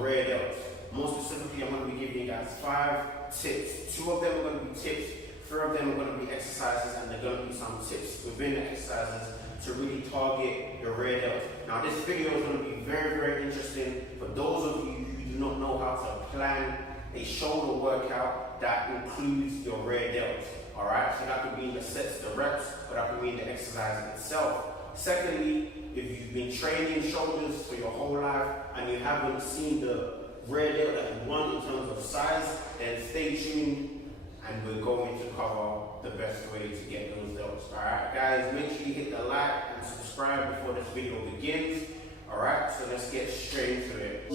rear delts. More specifically, I'm going to be giving you guys 5 tips. 2 of them are going to be tips, 3 of them are going to be exercises, and they're going to be some tips within the exercises to really target your rear delts. Now this video is going to be very, very interesting for those of you who do not know how to plan a shoulder workout that includes your rear delts. Alright, so that could mean the sets, the reps, or that could mean the exercise itself. Secondly, if you've been training shoulders for your whole life and you haven't seen the rear delt that you want in terms of size, then stay tuned and we're going to cover the best way to get those delts. Alright guys, make sure you hit the like and subscribe before this video begins. Alright, so let's get straight into it.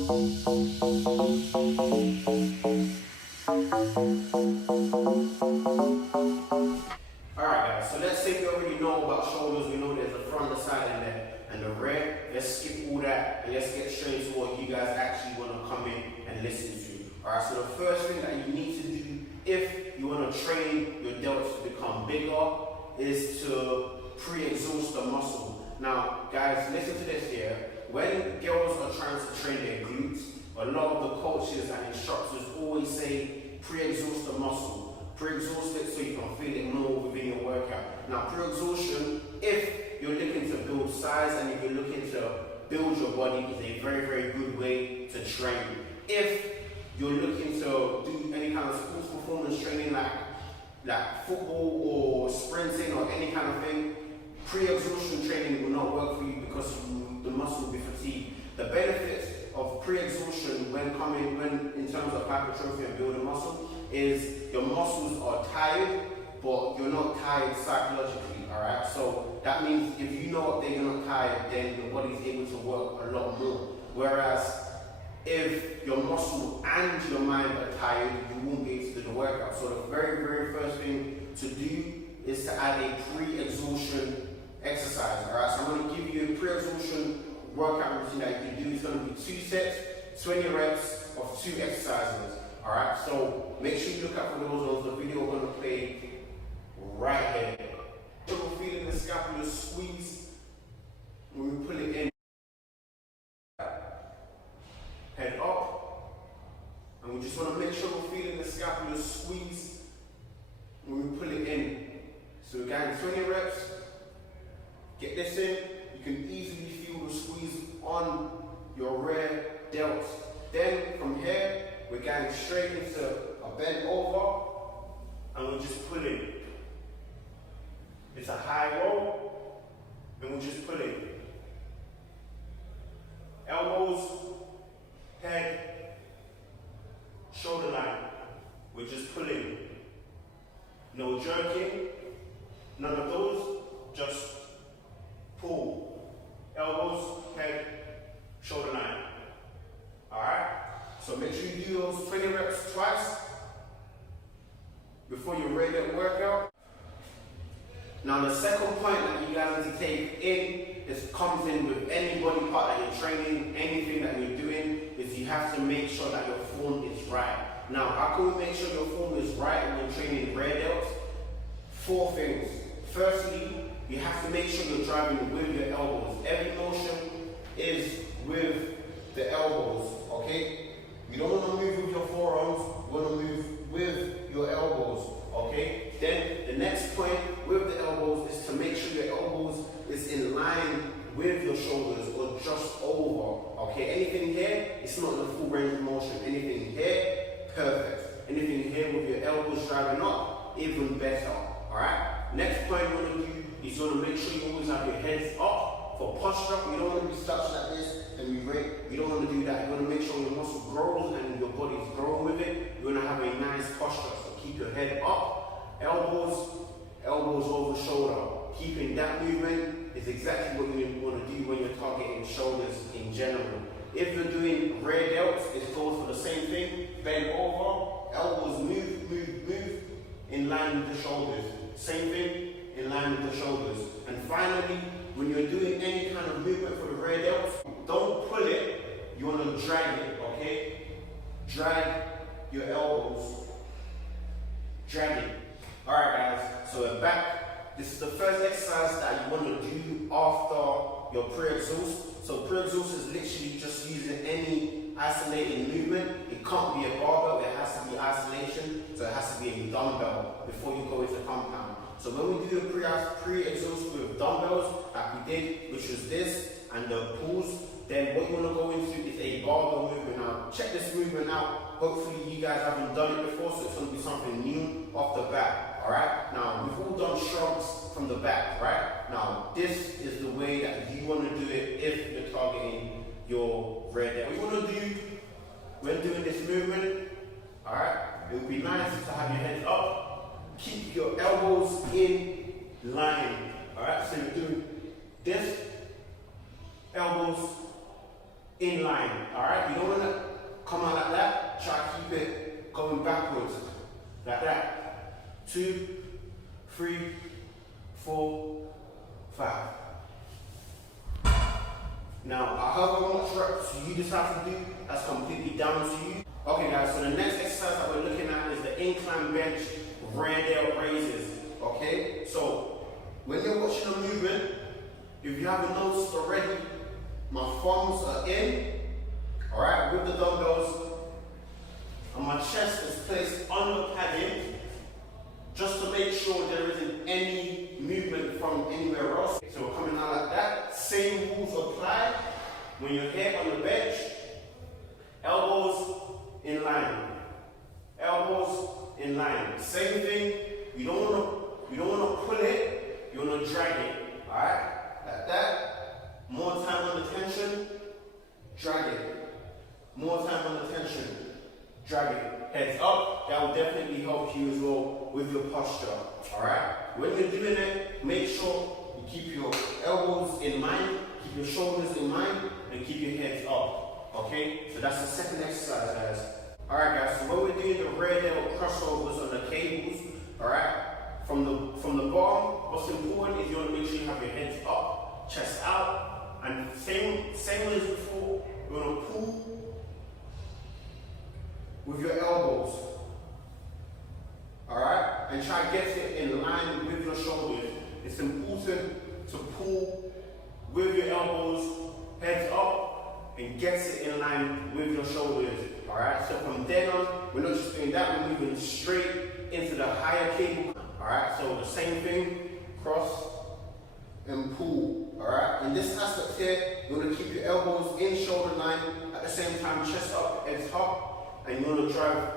Alright guys, so let's say we already know about shoulders, we know there's the front, the side and the rear. Let's skip all that and let's get straight to what you guys actually want to come in and listen to. Alright, so the first thing that you need to do if you want to train your delts to become bigger is to pre-exhaust the muscle. Now guys, listen to this here. When girls are trying to train their glutes, a lot of the coaches and instructors always say pre-exhaust the muscle. Pre-exhaust it so you can feel it more within your workout. Now pre-exhaustion, if you're looking to build size and if you're looking to build your body, is a very, very good way to train. If you're looking to do any kind of sports performance training like football or sprinting or any kind of thing, pre-exhaustion training will not work for you because the muscle will be fatigued. The benefits of pre-exhaustion when in terms of hypertrophy and building muscle is your muscles are tired, but you're not tired psychologically, alright? So that means if you know they're not tired, then your body's able to work a lot more. Whereas if your muscle and your mind are tired, you won't be able to do the workout. So the very, very first thing to do is to add a pre-exhaustion exercise. Alright, so I'm going to give you a pre-exhaustion workout routine that you can do. It's going to be 2 sets, 20 reps of 2 exercises. Alright, so make sure you look out for those. The video is going to play right here. So we're feeling the scapula squeeze when we pull it in. Head up, and we just want to make sure we're feeling the scapula squeeze when we pull it in. So we're getting 20 reps. Get this in. You can easily feel the squeeze on your rear delts. Then from here, we're getting straight into a bend over, and we're just pulling. It's a high roll, and we're just pulling. Elbows, head, shoulder line. We're just pulling. No jerking, none of those, just pull. Elbows, head, shoulder line. Alright? So make sure you do those 20 reps twice before you ready to workout. Now the second point that you guys need to take in comes in with any body part that you're training, anything that you're doing, is you have to make sure that your form is right. Now, how can we make sure your form is right when training rear delts? 4 things. Firstly, you have to make sure you're driving with your elbows. Every motion is with the elbows, okay? You don't want to move with your forearms, you want to move with your elbows, okay? Then the next point with the elbows is to make sure your elbows is in line with your shoulders or just over, okay? Anything here, it's not the full range of motion. Anything here, perfect. Anything here with your elbows driving up, even better, all right? Next point you want to do is you want to make sure you always have your heads up for posture. You don't want to be stuck like this and be great. You don't want to do that. You want to make sure your muscle grows and your body's growing with it. You want to have a nice posture, so keep your head up, elbows over shoulder. Keeping that movement is exactly what you want to do when you're targeting shoulders in general. If you're doing rear delts, it goes for the same thing. Bend over, elbows move in line with the shoulders. Same thing, in line with the shoulders. And finally, when you're doing any kind of movement for the rear delts, don't pull it, you want to drag it, okay? Drag your elbows. Drag it. Alright guys, so we're back. This is the first exercise that you want to do after your pre-exhaust. So pre-exhaust is literally just using any isolated movement. It can't be a barbell, it has to be isolation, so it has to be a dumbbell before you go into compound. So when we do a pre-exhaust with dumbbells, like we did, which was this, and the pulls, then what you want to go into is a barbell movement. Now, check this movement out. Hopefully you guys haven't done it before, so it's going to be something new off the bat, alright? Now, we've all done shrugs from the back, right? Now, this is the way that you want to do it if you're targeting your Radial. What you want to do when doing this movement, alright? It would be nice to have your head up, keep your elbows in line, alright? So you're doing this, elbows in line, alright? You don't want to come out like that, try to keep it going backwards, like that. 2, 3, 4, 5. Now, however much reps you decide to do, that's completely down to you. Okay guys, so the next exercise that we're looking at is the incline bench Radial raises, okay? So, when you're watching the movement, if you haven't noticed already, my thumbs are in, alright, with the dumbbells, and my chest is placed on the padding, just to make sure there isn't any movement from anywhere else. So we're coming out like that. Same rules apply when you're here on the bench. Elbows in line. Elbows in line. Same thing. You don't want to pull it. You want to drag it. All right, like that. More time on the tension. Drag it. More time on the tension. Drag it. Heads up. That will definitely help you as well with your posture. Alright? When you're doing it, make sure you keep your elbows in mind, keep your shoulders in mind, and keep your heads up. Okay? So that's the second exercise, guys. Alright guys, so when we're doing the Radial crossovers on the cables, alright? From the bottom, what's important is you want to make sure you have your heads up, chest out, and same as before, you want to pull with your elbows, alright? And try to get it in line with your shoulders. It's important to pull with your elbows, heads up, and get it in line with your shoulders, alright? So from then on, we're not just doing that, we're moving straight into the higher cable, alright? So the same thing, cross and pull, alright? In this aspect here, you want to keep your elbows in shoulder line, at the same time, chest up, heads up, and you want to drive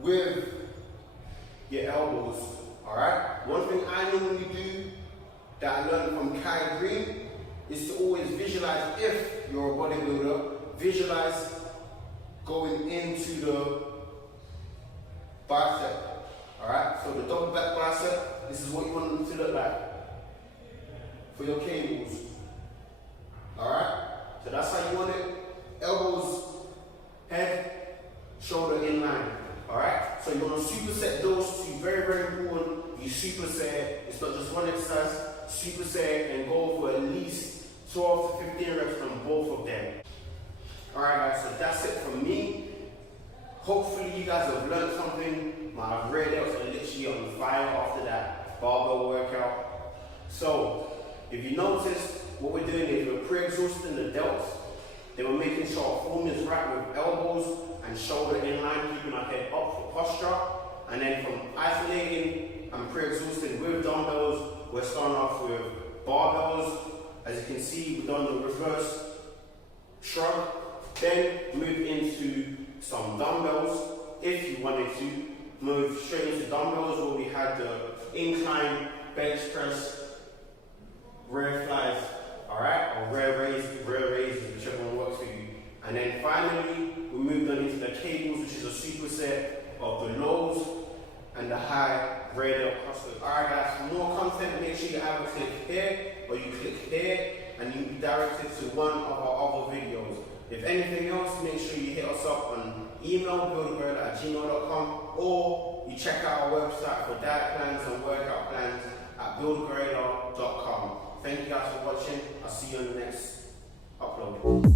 with your elbows, alright? One thing I normally do that I learned from Kai Green is to always visualize, if you're a bodybuilder, visualize going into the bicep, alright? So the double back bicep, this is what you want them to look like for your cables, alright? So that's how you want it, elbows, head, shoulder in line, alright? So you want to superset those two, very, very important. You superset, it's not just one exercise, superset and go for at least 12 to 15 reps on both of them. Alright guys, so that's it from me. Hopefully you guys have learned something. My Radials are literally on fire after that barbell workout. So, if you notice, what we're doing is we're pre-exhausting the delts. Then we're making sure our form is right with elbows and shoulder in line, keeping our head up for posture. And then from isolating and pre-exhausting with dumbbells, we're starting off with barbells. As you can see, we've done the reverse shrug. Then move into some dumbbells. If you wanted to, move straight into dumbbells where we had the incline, bench press, rear flies, alright? Or rear raises, whichever one works for you. And then finally, we moved on into the cables, which is a superset of the lows and the high Radial crossovers. Alright guys, for more content, make sure you either click here or you click here and you'll be directed to one of our other videos. If anything else, make sure you hit us up on email, buildagorilla@gmail.com, or you check out our website for diet plans and workout plans at buildagorilla.com. Thank you guys for watching. I'll see you on the next upload.